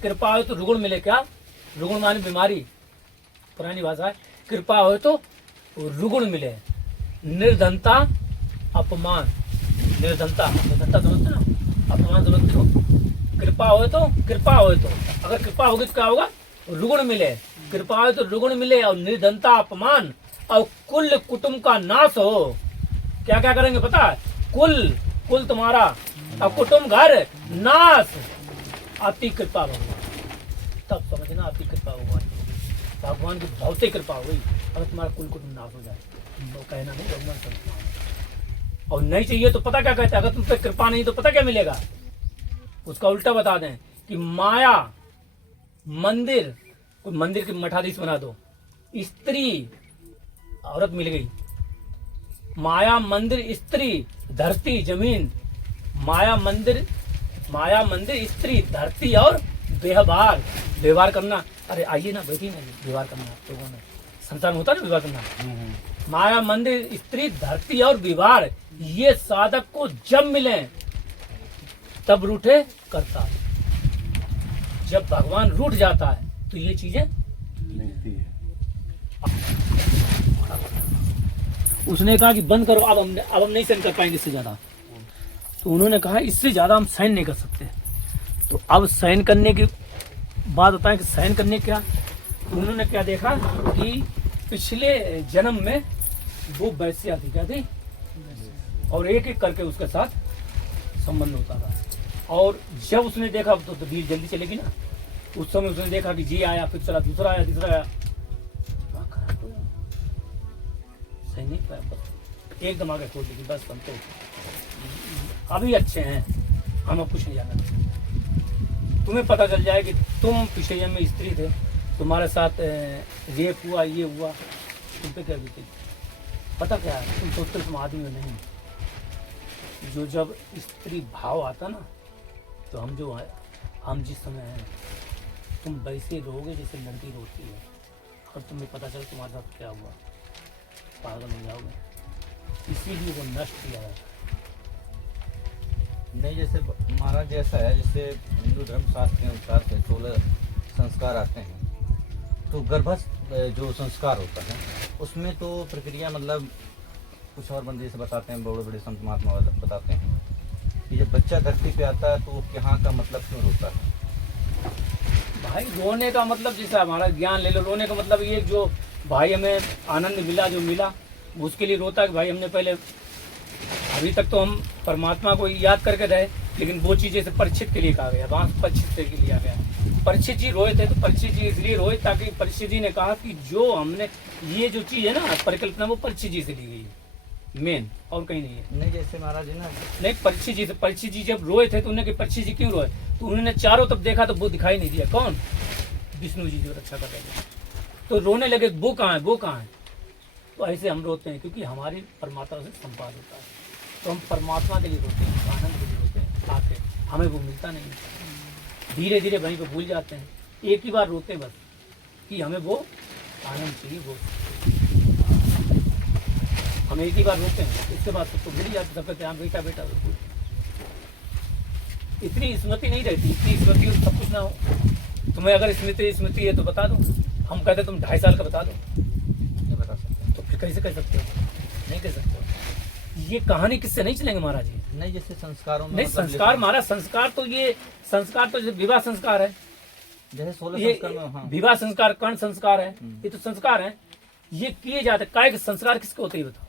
कृपा हो तो रुगुण मिले। क्या रुगुण माने बीमारी, पुरानी भाषा है। कृपा हो तो रुगुण मिले। निर्धनता अपमान, निर्धनता निर्धनता समझते ना, अपमान समझते हो। कृपा हो तो अगर कृपा होगी तो क्या होगा, रुगुण मिले। कृपा हो तो रुगुण मिले और निर्धनता अपमान और कुल कुटुंब का नाश हो। क्या क्या करेंगे पता है, कुल तुम्हारा और कुटुंब घर नाश। अति कृपा भगवान, तब समझना अति कृपा भगवान की भौतिक कृपा हो गई। अगर तुम्हारा कुल कुटुंब नाश हो जाए तो कहना नहीं भगवान संत। और नहीं चाहिए तो पता क्या कहते हैं, अगर तुम पे कृपा नहीं तो पता क्या मिलेगा, उसका उल्टा बता दें कि माया मंदिर, कोई मंदिर की मठाधीश बना दो, स्त्री औरत मिल गई, माया मंदिर स्त्री धरती जमीन, माया मंदिर स्त्री धरती और व्यवहार करना। अरे आइए ना, बैठिए ना, व्यवहार करना लोगों में संसार में होता है ना व्यवहार करना। माया मंदिर स्त्री धरती और व्यवहार, ये साधक को जब मिले तब रूठे करता है। जब भगवान रूठ जाता है तो ये चीजें मिलती है। उसने कहा कि बंद करो, अब हम नहीं सहन कर पाएंगे इससे ज्यादा। तो उन्होंने कहा इससे ज्यादा हम सहन नहीं कर सकते। तो अब सहन करने की बात होता है कि सहन करने क्या, तो उन्होंने क्या देखा कि पिछले जन्म में वो वैश्या थी, क्या थी, और एक एक करके उसके साथ संबंध होता था। और जब उसने देखा तो भीड़ जल्दी चलेगी ना, उस समय उसने देखा कि जी आया, फिर चला दूसरा आया, तीसरा आया, सही नहीं पाया, बस एकदम आगे खोल दी, बस हम तो अभी अच्छे हैं, हम अब कुछ नहीं जानना। तुम्हें पता चल जाए कि तुम पिछले जन्म में स्त्री थे, तुम्हारे साथ रेप हुआ, ये हुआ, तुम पे क्या बीती, पता क्या है, तुम सोचते तुम आदमी में नहीं। जो जब स्त्री भाव आता ना, तो हम जिस समय हैं, तुम वैसे रोगे जैसे लड़की रोती है, और तुम्हें पता चले तुम्हारे साथ क्या हुआ, पागल हो जाओगे। इसीलिए वो नष्ट किया जाता है। नहीं, जैसे महाराज जैसा है, जैसे हिंदू धर्म शास्त्र के अनुसार से 16 संस्कार आते हैं, तो गर्भस्थ जो संस्कार होता है उसमें तो प्रक्रिया मतलब कुछ और बंदे से बताते हैं, बड़े बड़े संत महात्मा बताते हैं कि जब बच्चा धरती पे आता है तो यहाँ का मतलब क्यों रोता है। भाई रोने का मतलब जैसे हमारा ज्ञान ले लो, रोने का मतलब ये जो भाई हमें आनंद मिला, जो मिला उसके लिए रोता है कि भाई हमने पहले, अभी तक तो हम परमात्मा को याद करके रहे, लेकिन वो चीज जैसे परीक्षित के लिए कहा गया, वहाँ परीक्षित के लिए आ गया। परीक्षित जी रोए थे, तो परीक्षित जी इसलिए रोए ताकि परीक्षित जी ने कहा कि जो हमने ये जो चीज है ना परिकल्पना, वो परीक्षित जी से ली गई है मेन, और कहीं नहीं है। नहीं, जैसे महाराज जी ना, नहीं, परीक्षित जी जब रोए थे तो उन्होंने परीक्षित जी क्यों रोए, तो उन्होंने चारों तब देखा तो वो दिखाई नहीं दिया, कौन, विष्णु जी जो रक्षा कर रहे थे, तो रोने लगे, वो कहाँ है, वो कहाँ है। तो ऐसे हम रोते हैं क्योंकि हमारी परमात्मा से संवाद होता है, तो हम परमात्मा के लिए रोते हैं, आनंद के लिए रोते हैं, आके हमें वो मिलता नहीं, धीरे धीरे वहीं पे भूल जाते हैं। एक ही बार रोते हैं बस कि हमें वो आनंद चाहिए, वो हम एक ही बार रोते हैं, उसके बाद तो भूल जाते, सब कहते हैं बेटा बेटा। इतनी स्मृति नहीं रहती, इतनी स्मृति हो सब कुछ ना हो। तुम्हें अगर स्मृति है तो बता दो, हम कहते तुम 2.5 साल का बता दो, नहीं बता सकते, तो फिर कैसे कह सकते हो, नहीं कह सकते हो। ये कहानी किससे नहीं चलेंगे महाराज जी। नहीं, जैसे संस्कारों में नहीं, संस्कार महाराज, संस्कार तो जैसे विवाह संस्कार है, जैसे 16 ये संस्कार में, हाँ। विवाह संस्कार, कर्ण संस्कार है, ये तो संस्कार है, ये किए जाते। काय के संस्कार किसके होते हैं बताओ,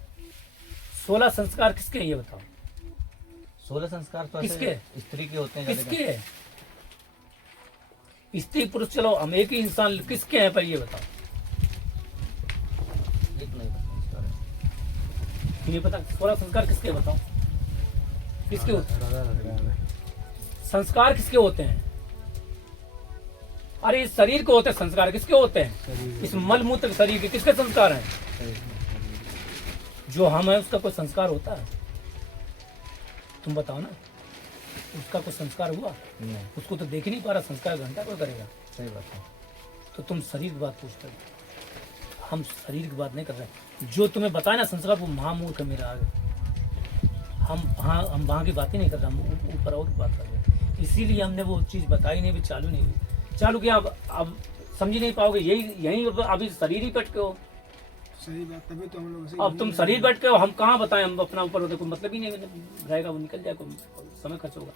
16 संस्कार किसके हैं ये बताओ। 16 संस्कार तो किसके, स्त्री के होते हैं, किसके है, स्त्री पुरुष चलो हम एक ही इंसान, किसके हैं पर ये बताओ। नहीं पता 16 संस्कार किसके बताओ, किसके होते हैं संस्कार, किसके होते हैं। अरे इस शरीर के होते हैं संस्कार, किसके होते हैं, इस मल मूत्र शरीर के किसके संस्कार हैं, जो हम है उसका कोई संस्कार होता है, तुम बताओ ना, उसका कोई संस्कार हुआ नहीं, उसको तो देख ही नहीं पा रहा, संस्कार घंटा कोई करेगा। सही बात है। तो तुम शरीर की बात पूछते हो, हम शरीर की बात नहीं कर रहे। जो तुम्हें बताया ना संस्कार, वो महामूर्ख है मेरा आगे। हम वहाँ की बात ही नहीं कर रहे, हम ऊपर और बात कर रहे हैं। इसीलिए हमने वो चीज़ बताई नहीं, भी चालू नहीं हुई। चालू किया, अब समझ ही नहीं पाओगे, यही अभी शरीर ही बैठ के हो। सही बात, तभी तो हम लोग अब तुम शरीर बैठ के हो, हम कहाँ बताएं, हम अपना ऊपर होते, कोई मतलब ही नहीं रहेगा, वो निकल जाए, कोई समय खर्च होगा।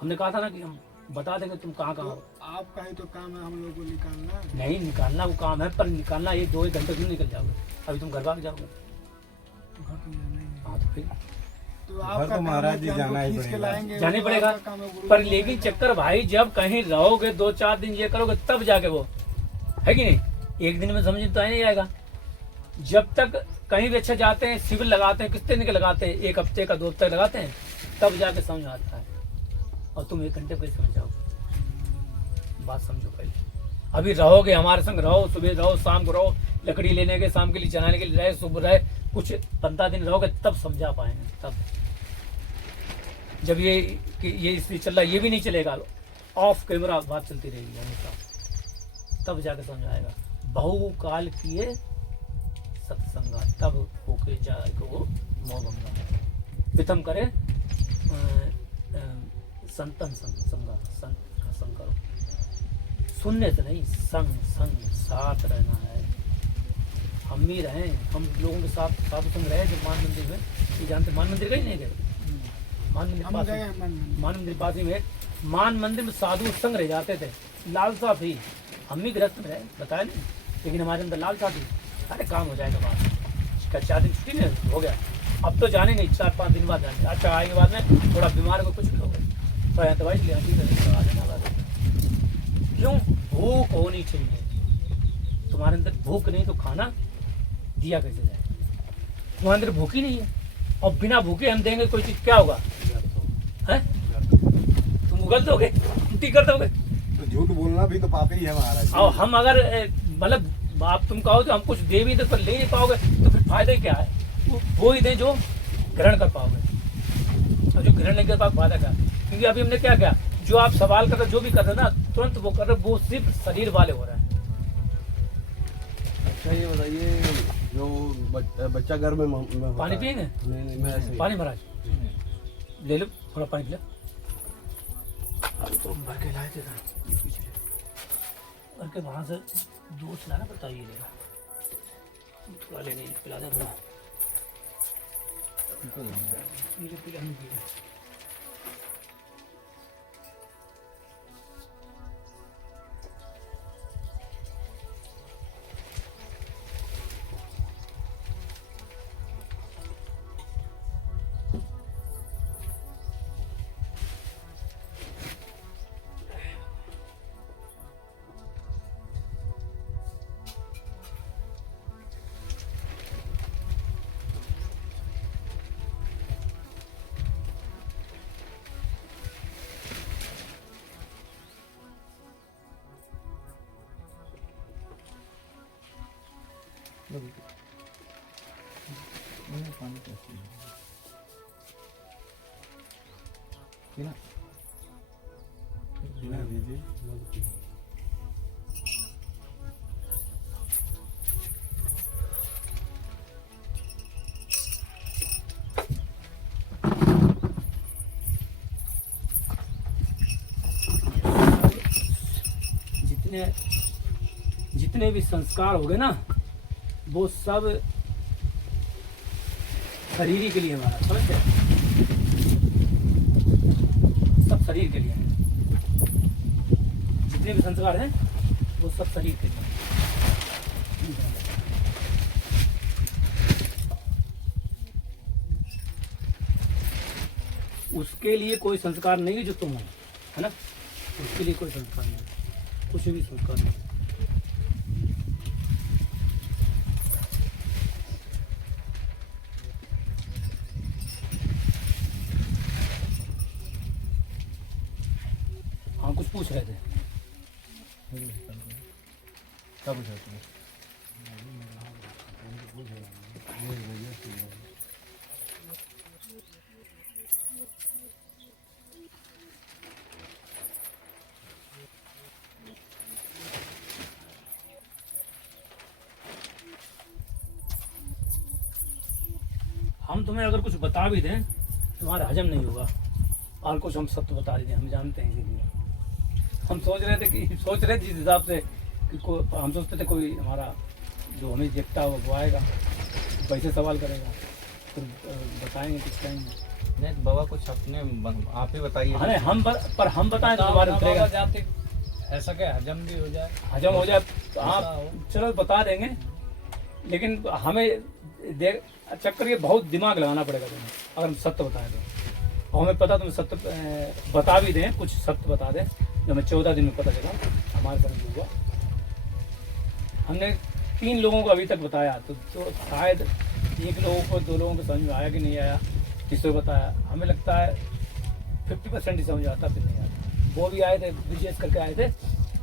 हमने कहा था ना कि हम बता देंगे तुम कहाँ कहाँ हो। आपका ही तो काम है हम लोग को निकालना। नहीं निकालना वो काम है, पर निकालना 1-2 घंटे क्यों निकल जाओगे, अभी तुम घर भाग जाओगे। घर तो जाना ही है। हाँ तो फिर तो आपका महाराज जी काम है कि जाना ही हमको खींच के पड़ेगा। लाएंगे, जाने वो पड़ेगा, आपका काम है, गुरु पर जी लेकिन बोलेंगे। चक्कर भाई जब कहीं रहोगे 2-4 दिन ये करोगे तब जाके वो है कि नहीं, एक दिन में समझ तो आ नहीं आएगा। जब तक कहीं भी अच्छा जाते हैं, शिविर लगाते हैं, कितने दिन के लगाते हैं, 1 हफ्ते का 2 हफ्ते का लगाते हैं, तब जाके समझ आता है। और तुम 1 घंटे पहले समझ जाओ, बात समझो पहले। अभी रहोगे हमारे संग, रहो, सुबह रहो, शाम को रहो, लकड़ी लेने के, शाम के लिए चलाने के लिए रहे, सुबह रहे, कुछ 15 दिन रहोगे तब समझा पाएंगे। तब जब ये इसलिए चल रहा है, ये भी नहीं चलेगा, ऑफ कैमरा बात चलती रहेगी हमेशा, तब जाके समझ आएगा। बहुकाल किए सत्संगा, तब होके जाएगा वो मोहभंगा। प्रथम करे संतन संगा, संत का संग करो, सुनने से नहीं, संग संग साथ रहना है। हम भी रहे, हम लोगों के साथ साधु संग रहे जब मान मंदिर में, ये जानते मान मंदिर गए नहीं गए, मान मंदिर हम पास गए ही- हैं मन मान मंदिर पास ही में, मान मंदिर में साधु संग रह जाते थे, लालसा थी। हम भी गृहस्थ में रहे, बताया नहीं, लेकिन हमारे अंदर लालसा थी, अरे काम हो जाएगा बात, इसका 4 दिन छुट्टी नहीं हो गया, अब तो जाने नहीं, 4-5 दिन बाद जाने। अच्छा आएंगे बाद में थोड़ा बीमार को कुछ भी हो गए तो यहाँ दवाई ले आती है, आ जाना बाद में। क्यों? भूख होनी चाहिए तुम्हारे अंदर, भूख नहीं तो खाना दिया कैसे जाए, तुम्हारे अंदर भूख ही नहीं है, और बिना भूखे हम देंगे कोई चीज, क्या होगा है? तुम उगल दोगे, उल्टी कर दोगे। तो झूठ बोलना भी तो पाप ही है महाराज जी। और हम अगर मतलब आप तुम कहो तो हम कुछ दे भी दे पर ले नहीं पाओगे तो फिर फायदा क्या है? वो ही दें जो ग्रहण कर पाओगे, और जो ग्रहण नहीं कर पाओगे फायदा क्या? क्योंकि अभी हमने क्या किया, जो आप सवाल कर रहे जो भी कर रहे ना, तुरंत वो कर रहे, वो सिर्फ शरीर वाले हो रहे हैं। अच्छा ये बताइए, जो बच्चा घर में पानी पिएंगे? नहीं नहीं, मैं ऐसे ही। पानी महाराज ले लो, थोड़ा पानी पिला। तो भर के लाए थे ना, ये पीछे भर के वहां से दूध लाना पड़ता है, ये लेगा थोड़ा लेने पिला दे थोड़ा, पीले पीले हम पीले। जितने भी संस्कार हो गए ना, वो सब शरीर के लिए हमारा, समझते हैं? सब शरीर के लिए है, जितने भी संस्कार हैं वो सब शरीर के लिए। उसके लिए कोई संस्कार नहीं है जो तुम हो, है ना? उसके लिए कोई संस्कार नहीं है, कुछ भी संस्कार नहीं है। हाँ कुछ पूछ रहे थे, क्या पूछ रहे थे? हम तुम्हें अगर कुछ बता भी दें तुम्हारा हजम नहीं होगा, और कुछ हम सत्य बता देते, हम जानते हैं इसीलिए। हम सोच रहे थे जिस हिसाब से कि हम सोचते थे कोई हमारा जो हमें देखता हो वो आएगा, पैसे सवाल करेगा, फिर बताएंगे कुछ कहेंगे। नहीं तो बाबा कुछ अपने आप ही बताइए। अरे पर हम बताएं तो तुम्हारे उतरेगा। ऐसा क्या हजम भी हो जाए? हजम हो जाए तो आप चलो बता देंगे, लेकिन हमें चक्कर ये बहुत दिमाग लगाना पड़ेगा तुम्हें अगर हम सत्य बताएं तो। और हमें पता तुम्हें सत्य बता भी दें, कुछ सत्य बता दें जो हमें 14 दिन में पता चला हमारे साथ हुआ। हमने 3 लोगों को अभी तक बताया, तो शायद 1 लोगों को 2 लोगों को समझ में आया कि नहीं आया, किसको बताया। हमें लगता है 50% ही समझ आता, फिर नहीं आता। वो भी आए थे, विशेष करके आए थे,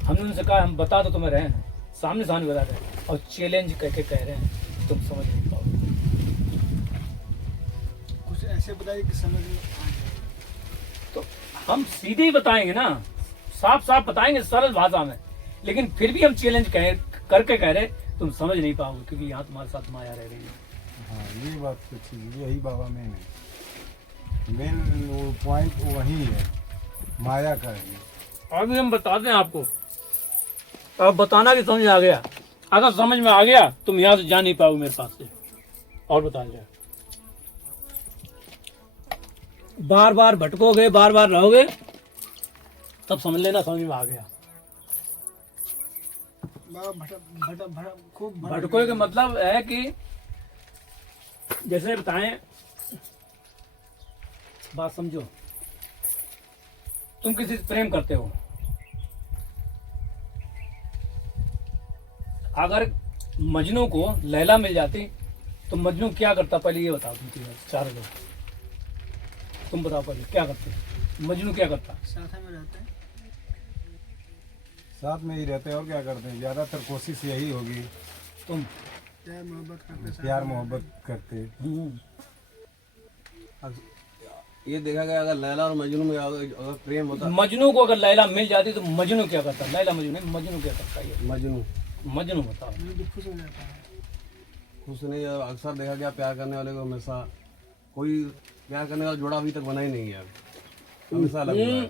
हमने उनसे कहा हम बता दो तुम्हें रहे हैं, सामने बता रहे हैं और चैलेंज करके कह रहे हैं तुम समझ नहीं पाओगे। कुछ ऐसे बताइए कि समझ में आ जाए। तो हम सीधे ही बताएंगे ना, साफ साफ बताएंगे सरल भाषा में, लेकिन फिर भी हम चैलेंज करके कह रहे तुम समझ नहीं पाओगे, क्योंकि यहाँ तुम्हारे साथ माया रह रही है। हाँ ये बात तो ठीक है, यही बाबा मेन है, मेन वो पॉइंट वही है, माया का है। अभी हम बताते हैं आपको, अब बताना कि समझ आ गया। अगर समझ में आ गया तुम यहाँ से जा नहीं पाओगे मेरे पास से। और बता जाए, बार बार भटकोगे, बार बार रहोगे, तब समझ लेना समझ में आ गया। बाबा खूब भटकोगे का मतलब है कि जैसे बताएं, बात समझो, तुम किसी से प्रेम करते हो, अगर मजनू को लैला मिल जाती तो मजनू क्या करता, पहले ये बताओ तुम चारों लोग, तुम बताओ पहले क्या करते, मजनू क्या करता? साथ में रहते हैं, साथ में ही रहते हैं और क्या करते हैं, ज्यादातर कोशिश यही होगी, तुम प्यार मोहब्बत करते साथ प्यार में। मोहब्बत करते। ये देखा गया अगर लैला और मजनू में अगर प्रेम होता, मजनू को अगर लैला मिल जाती तो मजनू क्या करता? लैला मजनू नहीं, मजनू क्या करता? ये मजनू बताओ। मैं तो खुश हो जाता है। खुश नहीं, अक्सर देखा गया प्यार करने वाले को हमेशा कोई प्यार करने वाला जोड़ा अभी तक बना ही नहीं है, हमेशा अलग हुआ है।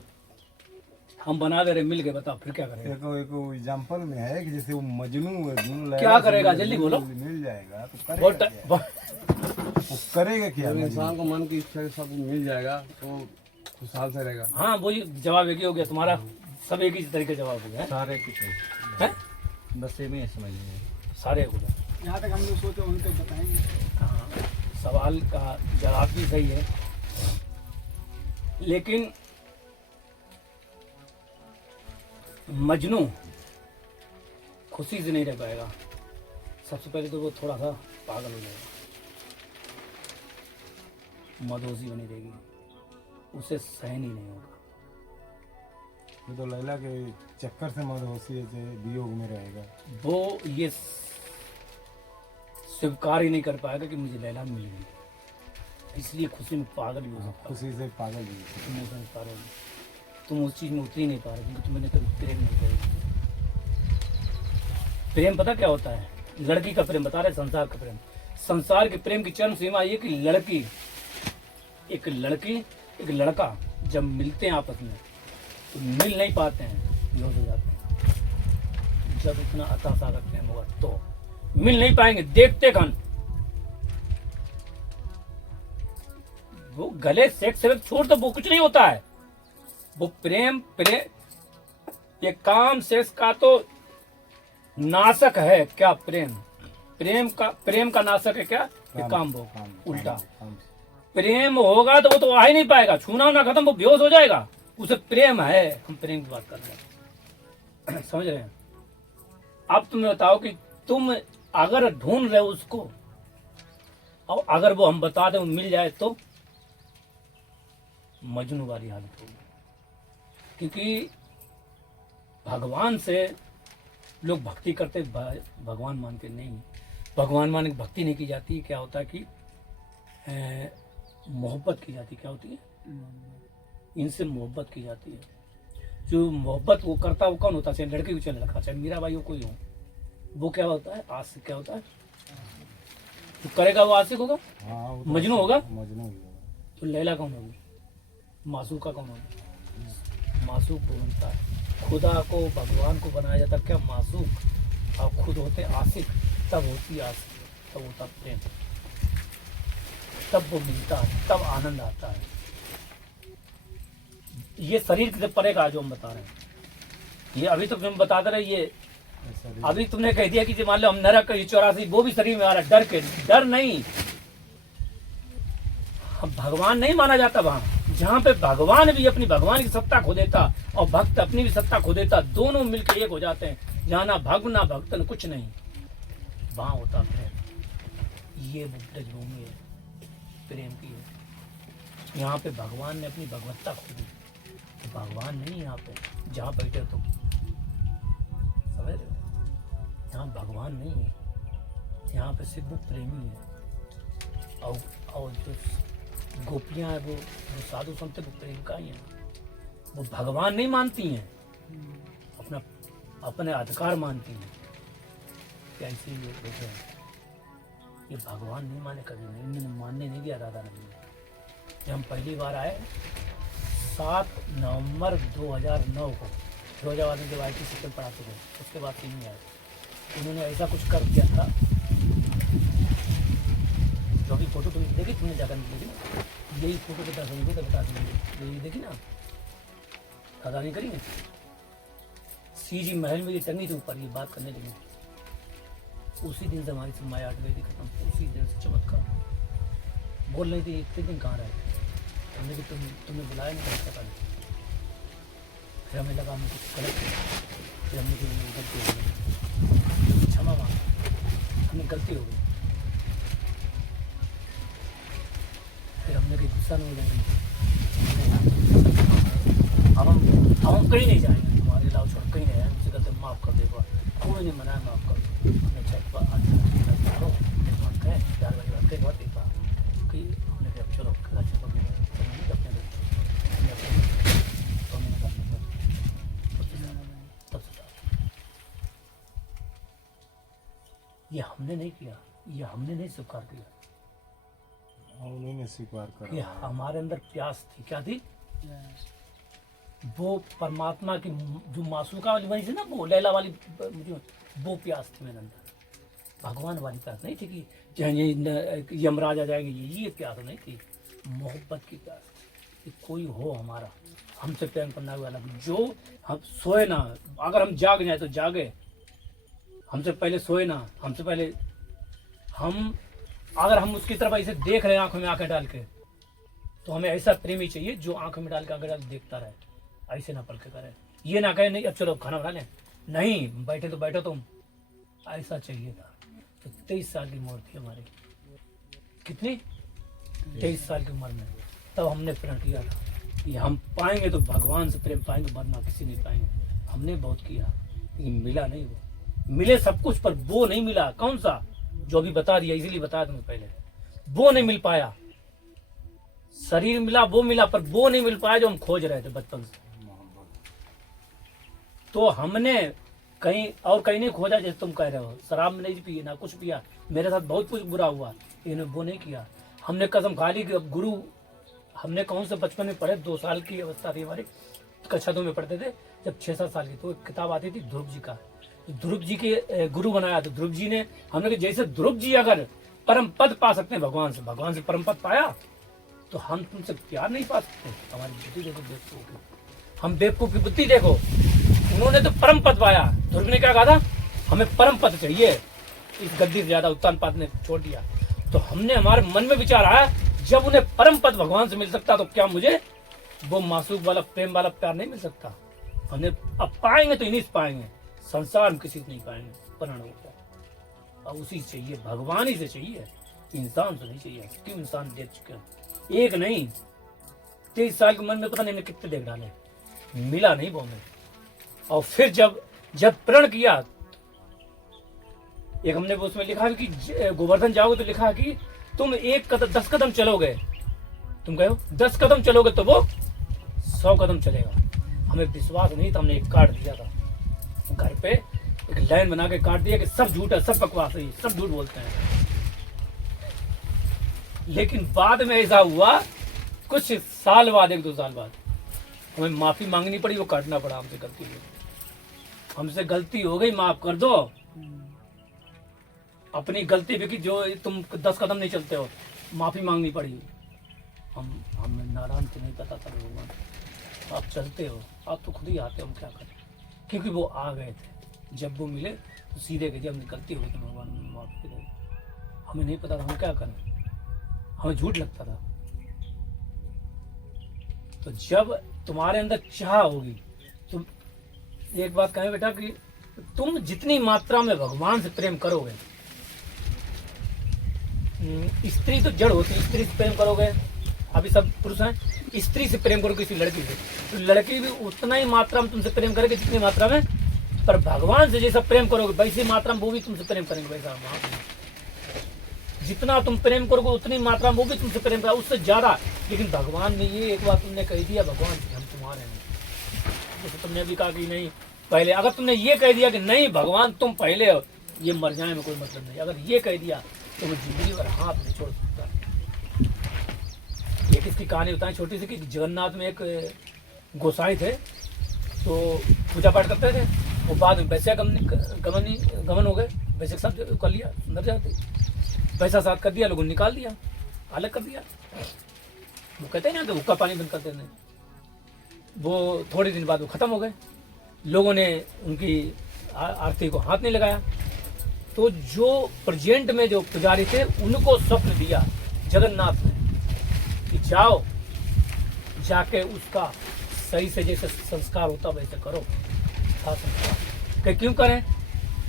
हम बना दे रहे, मिल के बताओ फिर क्या करेगा? एक एग्जाम्पल में है कि जैसे वो मजनू लैला क्या से करेगा? जल्दी बोलो। मिल जाएगा तो बहुत करेगा क्या? वो करेगा क्या? जब मजनू? इंसान को मन की इच्छा के साथ मिल जाएगा तो खुशहाल से रहेगा। हाँ वही जवाब एक ही हो गया तुम्हारा, सब एक ही तरीके जवाब हो गया सारे कुछ है? बस सेम ही है, समझ लीजिए। सारे हो गए। जहाँ तक हम लोग सोचे वहीं तक बताएंगे। हाँ, सवाल का जवाब भी सही है, लेकिन मजनू खुशी से नहीं रह पाएगा। सबसे पहले तो वो थोड़ा सा पागल हो जाएगा, मदहोशी बनी रहेगी, उसे सहन ही नहीं होगा। ये तो लैला के चक्कर से मदहोशी से वियोग में रहेगा। वो ये स्वीकार ही नहीं कर पाएगा कि मुझे लैला मिल गई, इसलिए खुशी में पागल भी हो सकता है। खुशी से पागल भी। तुम नहीं समझ पा रहे हो, तुम उस चीज में उतर ही नहीं पा रहे, क्योंकि तुमने कभी प्रेम नहीं किया। प्रेम पता क्या होता है? लड़की का प्रेम बता रहे, संसार का प्रेम। संसार के प्रेम की चरम सीमा ये कि एक लड़की एक लड़का जब मिलते हैं आपस में तो मिल नहीं पाते हैं, बेहोश हो जाते हैं। जब इतना अताशा रखते हैं मगर तो मिल नहीं पाएंगे, देखते खन वो गले सेक्स छोड़ तो वो कुछ नहीं होता है। वो प्रेम ये काम सेक्स का तो नाशक है क्या? प्रेम का नाशक है क्या? ये काम भोग उल्टा। प्रेम होगा तो वो तो आ ही नहीं पाएगा, छूना ना खत्म, वो बेहोश हो जाएगा। उसे प्रेम है, हम प्रेम की बात कर रहे हैं, समझ रहे हैं? अब तुम्हें बताओ कि तुम अगर ढूंढ रहे हो उसको और अगर वो हम बता दें मिल जाए तो मजनू वाली हालत होगी। क्योंकि भगवान से लोग भक्ति करते, भगवान मान के नहीं। भगवान मान के भक्ति नहीं की जाती। क्या होता है कि मोहब्बत की जाती। क्या होती है? इनसे मोहब्बत की जाती है। जो मोहब्बत वो करता है वो कौन होता है? चाहे लड़के को, चाहे लड़का, चाहे मीरा भाई हो, कोई हो, वो क्या होता है? आशिक। क्या होता है? जो करेगा वो आशिक होगा, हाँ, वो तो मजनू होगा। मजनू ही होगा। तो लैला कौन होगी? मासूका कौन होगी? मासूक वो बनता है खुदा को भगवान को बनाया जाता क्या मासूक और खुद होते आशिक, तब होती आशिक, तब होता प्रेम, तब वो मिलता है, तब आनंद आता है। ये शरीर से परे का जो हम बता रहे हैं, ये अभी तो तुम बताते रहे, ये अभी तुमने कह दिया कि जो मान लो हम नरक 84 वो भी शरीर में आ रहा है, डर के, डर नहीं, हम भगवान नहीं माना जाता वहां, जहां पे भगवान भी अपनी भगवान की सत्ता खो देता और भक्त अपनी भी सत्ता खो देता, दोनों मिलकर एक हो जाते हैं, जहां ना भग ना भक्त न कुछ नहीं, वहां होता प्रेम। ये ब्रजभूमि है, प्रेम की है। यहाँ पे भगवान ने अपनी भगवत्ता खो दी, तो भगवान नहीं यहाँ पे, जहाँ बैठे तुम समझ रहे हो, यहाँ भगवान नहीं है, यहाँ पे सिर्फ वो प्रेमी है। और जो गोपियाँ हैं वो साधु संत वो प्रेम का ही है, वो भगवान नहीं मानती हैं, अपना अपने अधिकार मानती हैं। कैसे लोग बैठे हैं, ये भगवान नहीं माने, कभी नहीं, इन्होंने मानने नहीं दिया दादा ने। जब हम पहली बार आए 7 नवंबर 2009 को, 2000 में जब IT सिस्टम पढ़ाते थे, उसके बाद नहीं आए, उन्होंने ऐसा कुछ कर दिया था, जो भी फोटो तुमने देखी, तुमने जाकर देखी ना, यही फोटो बता देंगे तो बता देंगे, यही देखी ना, अदा नहीं करेंगे। CG महल में ये टंगी थी ऊपर, ये बात करने लगी, उसी दिन से हमारी माया 8 बजे खत्म, उसी दिन से चमत्कार। बोल रही थी इतने दिन कहाँ रहे, हमने कि तुम्हें बुलाया नहीं, कर पता नहीं। फिर हमें लगा हमने कुछ गलत किया, फिर हमने गलती हो गई, क्षमा मांगा, हमें गलती हो गई, फिर हमने कहीं गुस्सा नहीं लेंगे, अब हम कहीं नहीं जाएंगे, तुम्हारे अलावा छोड़ कहीं नहीं आए, मुझसे कहते माफ़ कर देगा, कोई नहीं मनाया, माफ़ कर दो। हमने चेक पर आज गए 4 बजे बाद, कई बार देखा कि हमने कहा चलो घर अपने ये हमने नहीं किया, ये हमने नहीं स्वीकार किया, उन्होंने स्वीकार कि करा। हमारे अंदर प्यास थी, क्या थी, वो परमात्मा की जो मासूका वाली वही थी ना, वो लैला वाली, वो प्यास थी मेरे अंदर, भगवान वाली प्यास नहीं थी कि चाहे यमराज आ जाएंगे, ये प्यास नहीं थी, मोहब्बत की प्यास कि कोई हो हमारा हमसे प्रेम करने वाला, जो हम सोए ना, अगर हम जाग जाए तो जागे, हमसे पहले सोए ना, हमसे पहले हम, अगर हम उसकी तरफ ऐसे देख रहे हैं आंखों में आंखें डाल के, तो हमें ऐसा प्रेमी चाहिए जो आंखों में डाल के आंखें डाल देखता रहे, ऐसे ना पल के करे, ये ना कहे नहीं अब चलो खाना बना लें, नहीं बैठे तो बैठो तुम, ऐसा चाहिए था। तो 23 साल की उम्र थी हमारी, कितनी 23 साल की उम्र में, तब हमने प्रण किया था कि हम पाएंगे तो भगवान से प्रेम पाएंगे, वरना किसी नहीं पाएंगे। हमने बहुत किया लेकिन मिला नहीं, वो मिले सब कुछ पर वो नहीं मिला। कौन सा, जो अभी बता दिया, इसीलिए बताया तुम्हें पहले, वो नहीं मिल पाया। शरीर मिला, वो मिला, पर वो नहीं मिल पाया जो हम खोज रहे थे बचपन से। तो हमने कहीं और कहीं नहीं खोजा, जैसे तुम कह रहे हो, शराब में नहीं पिए ना कुछ पिया, मेरे साथ बहुत कुछ बुरा हुआ, इन्होंने वो नहीं किया। हमने कसम खा ली कि अब गुरु, हमने कौन से बचपन में पढ़े, 2 साल की अवस्था थी हमारी, कक्षा 2 में पढ़ते थे, जब 6-7 साल की, तो एक किताब आती थी ध्रुव जी का, ध्रुव जी के गुरु बनाया। तो ध्रुव जी ने, हमने कहा जैसे ध्रुव जी अगर परम पद पा सकते हैं भगवान से परम पद पाया, तो हम तुमसे प्यार नहीं पा सकते। हमारी बुद्धि देखो बेवकूफ की, हम बेवकूफ की बुद्धि देखो, उन्होंने तो परम पद पाया। ध्रुव ने क्या कहा था, हमें परम पद चाहिए, इस गद्दी से ज्यादा उत्तान पद ने छोड़ दिया। तो हमने, हमारे मन में विचार आया, जब उन्हें परम पद भगवान से मिल सकता, तो क्या मुझे वो मासूक वाला प्रेम वाला प्यार नहीं मिल सकता। हमने अब पाएंगे तो इन्हीं से पाएंगे, संसार में किसी से नहीं पाएंगे, परिणाम होता है। और उसी से चाहिए, भगवान ही से चाहिए, इंसान से नहीं चाहिए। क्यों इंसान देख चुके हैं, एक नहीं 23 साल की उम्र में पता नहीं कितने देख डाले, मिला नहीं वो में। और फिर जब प्रण किया, एक हमने वो उसमें लिखा कि गोवर्धन जाओगे तो लिखा कि तुम 10 कदम चलोगे, तुम कहो 10 कदम चलोगे तो वो 100 कदम चलेगा। हमें विश्वास नहीं था, हमने एक काट दिया था घर पे, एक लाइन बना के काट दिया कि सब झूठ है, सब बकवास है, सब झूठ बोलते हैं। लेकिन बाद में ऐसा हुआ, कुछ साल बाद, 1-2 साल बाद हमें माफी मांगनी पड़ी, वो काटना पड़ा हमसे गलती हुई। हमसे गलती हो गई, माफ कर दो। अपनी गलती भी कि जो तुम 10 कदम नहीं चलते हो, माफी मांगनी पड़ी। हमें नारायण को नहीं पता था भगवान, आप चलते हो, आप तो खुद ही आते हो, हम क्या करें। क्योंकि वो आ गए थे, जब वो मिले तो सीधे कहे हमने गलती हो गई तो भगवान माफ कर दो। हमें नहीं पता था हम क्या करें, हमें झूठ लगता था। तो जब तुम्हारे अंदर चाह होगी, तुम एक बात कहें बेटा कि तुम जितनी मात्रा में भगवान से प्रेम करोगे, स्त्री तो जड़ होती है, स्त्री से प्रेम करोगे, अभी सब पुरुष हैं, स्त्री से प्रेम करोगे किसी लड़की से, तो लड़की भी उतना ही मात्रा में तुमसे प्रेम करेगी जितनी मात्रा में, पर भगवान से जैसा प्रेम करोगे वैसी मात्रा में वो भी तुमसे प्रेम करेंगे। वैसा जितना तुम प्रेम करोगे उतनी मात्रा में वो भी तुमसे प्रेम करेगा, उससे ज्यादा। लेकिन भगवान ने ये एक बार तुमने कह दिया, भगवान हम तुम्हारे हैं, जैसे तुमने भी कहा कि नहीं पहले, अगर तुमने ये कह दिया कि नहीं भगवान तुम पहले हो, ये मर जाने में कोई मतलब नहीं। अगर ये कह दिया तो वो जिंदगी भर हाथ नहीं छोड़ सकता। एक इसकी कहानी बताएं छोटी सी कि जगन्नाथ में एक गोसाई थे, तो पूजा पाठ करते थे, वो बाद में वैसे गमन हो गए, वैसे के साथ कर लिया, सुंदर जाते वैसा साथ कर दिया, लोगों ने निकाल दिया, अलग कर दिया। वो कहते हैं ना तो हुक्का पानी बंद करते थे, वो थोड़े दिन बाद वो खत्म हो गए। लोगों ने उनकी आरती को हाथ नहीं लगाया। तो जो प्रेजेंट में जो पुजारी थे उनको स्वप्न दिया जगन्नाथ ने कि जाओ जाके उसका सही से जैसे संस्कार होता वैसे करो। संस्कार क्यों करें,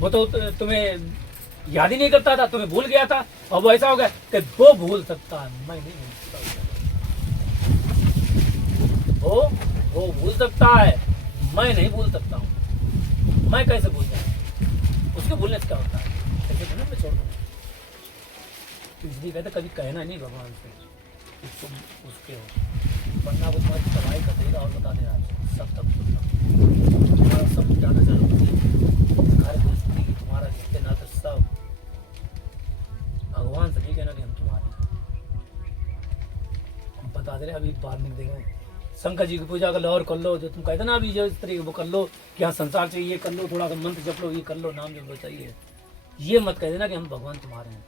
वो तो तुम्हें याद ही नहीं करता था, तुम्हें भूल गया था, और वो ऐसा हो गया कि वो भूल सकता है, मैं नहीं भूल सकता। वो भूल सकता है, मैं नहीं भूल सकता हूँ। मैं कैसे भूल जाऊँ, उसके भूलने से क्या होता है, कैसे भूलने में छोड़ दो। तो इसलिए कहते कभी कहना नहीं भगवान से कि तुम उसके हो, वरना वो तुम्हारी तबाही कर देगा और बता देगा सब तब तुम्हारा सब जाना जरूरी है। हर दोस्ती की तुम्हारा रिश्ते नाते सब भगवान से नहीं कहना कि हम तुम्हारे, हम बता दे रहे अभी बाहर निकल देंगे। शंकर जी की पूजा कर लो और कर लो, जो तुम कहते ना अभी जो इस तरीके वो कर लो कि हाँ संसार चाहिए कर लो, थोड़ा सा मंत्र जप लो, ये कर लो, नाम जप लो, चाहिए। ये मत कह देना कि हम भगवान तुम्हारे हैं,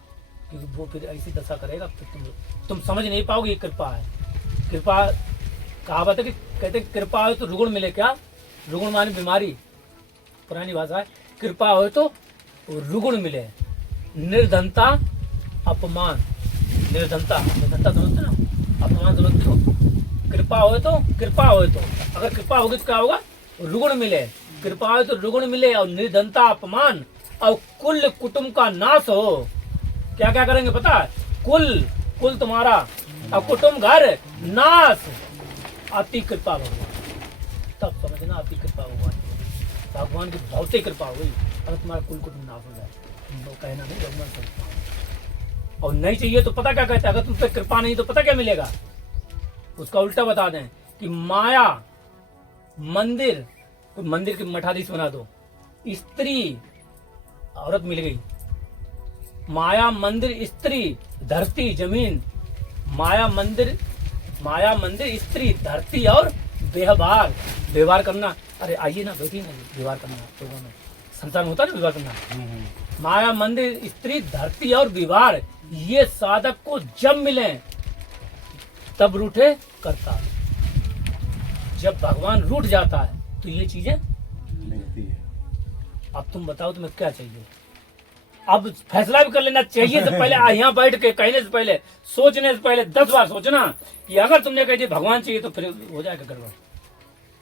क्योंकि वो फिर ऐसी दशा करेगा फिर तुम समझ नहीं पाओगे ये कृपा है। कृपा कहावत है कि कहते कृपा हो तो रुगुण मिले, क्या रुगुण माने बीमारी, पुरानी भाषा है। कृपा हो तो रुगुण मिले, निर्धनता अपमान, निर्धनता समझते ना, अपमान समझते हो। कृपा हो तो अगर कृपा होगी तो क्या होगा, रुगुण मिले, कृपा हो तो रुगुण मिले, और निर्धनता अपमान, और कुल कुटुंब का नाश हो। क्या क्या करेंगे पता है, कुल तुम्हारा और कुटुंब घर नाश, अति कृपा भगवान, तब समझना अति कृपा भगवान की भौतिक कृपा हो गई। अगर तुम्हारा कुल कुटुंब नाश हो जाए तो कहना नहीं भगवान कृपा। और नहीं चाहिए तो पता क्या कहता है, अगर तुम पे कृपा नहीं तो पता क्या मिलेगा, उसका उल्टा बता दें कि माया मंदिर, तो मंदिर की मठाधीश बना दो, स्त्री औरत मिल गई, माया मंदिर स्त्री, धरती जमीन, माया मंदिर स्त्री, धरती और व्यवहार करना। अरे आइए ना, बैठिए ना, व्यवहार करना लोगों में संसार में होता है ना व्यवहार करना। माया मंदिर स्त्री, धरती और व्यवहार, ये साधक को जब मिले तब रूठे करता। जब भगवान रूठ जाता है तो ये चीजें मिलती है। अब तुम बताओ तुम्हें क्या चाहिए। अब फैसला भी कर लेना चाहिए से पहले, यहाँ बैठ के कहने से पहले, सोचने से पहले 10 बार सोचना कि अगर तुमने कह दिया भगवान चाहिए तो फिर हो जाएगा गड़बड़।